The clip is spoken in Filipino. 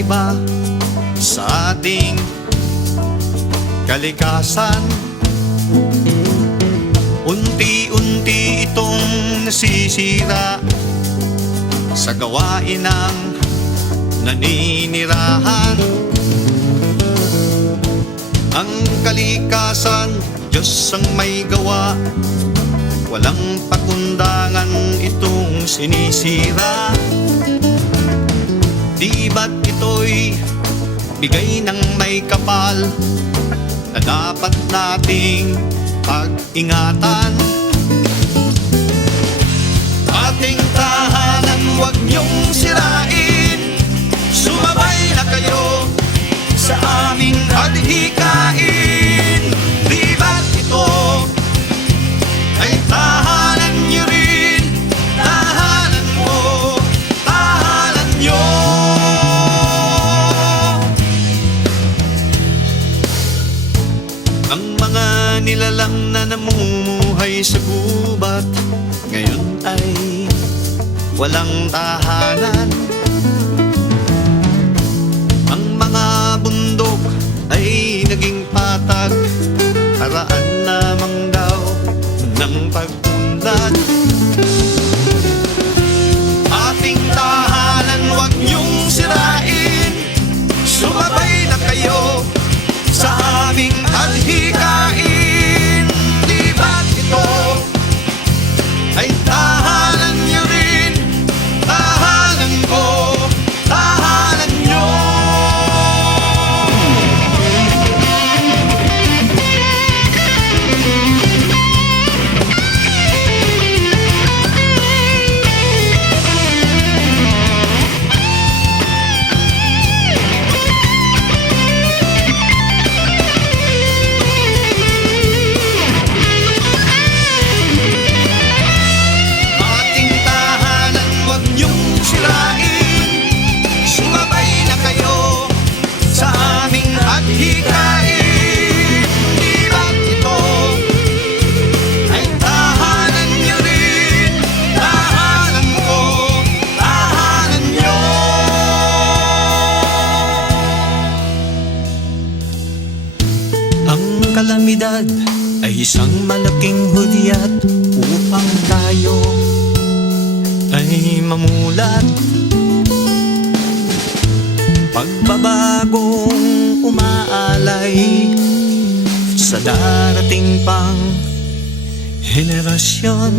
nag-iiba sa ating kalikasan. Unti-unti itong nasisira sa gawain ng naninirahan. Ang kalikasan, Diyos ang may gawa, walang pakundangan itong sinisira. Di ba't ito'y bigay ng may kapal na dapat nating pag-ingatan? Ating tahanan, huwag niyong sirain. Sumabay na kayo sa aming adhikain. Di ba't ito ay tahanan niyo rin, tahanan mo, tahanan niyo. Ang mga nilalang na namumuhay sa gubat ngayon ay walang tahanan. Ang mga bundok ay naging patag, haraan lamang daw ng pag-unlad. Ating tahanan, huwag niyong sirain. Sumabay na kayo sa aming adhikain. Di ba't ito ay tahanan niyo rin, tahanan ko, tahanan niyo. Kalamidad ay isang malaking hudyat upang tayo ay mamulat. Pagbabagong umaalay sa darating pang henerasyon.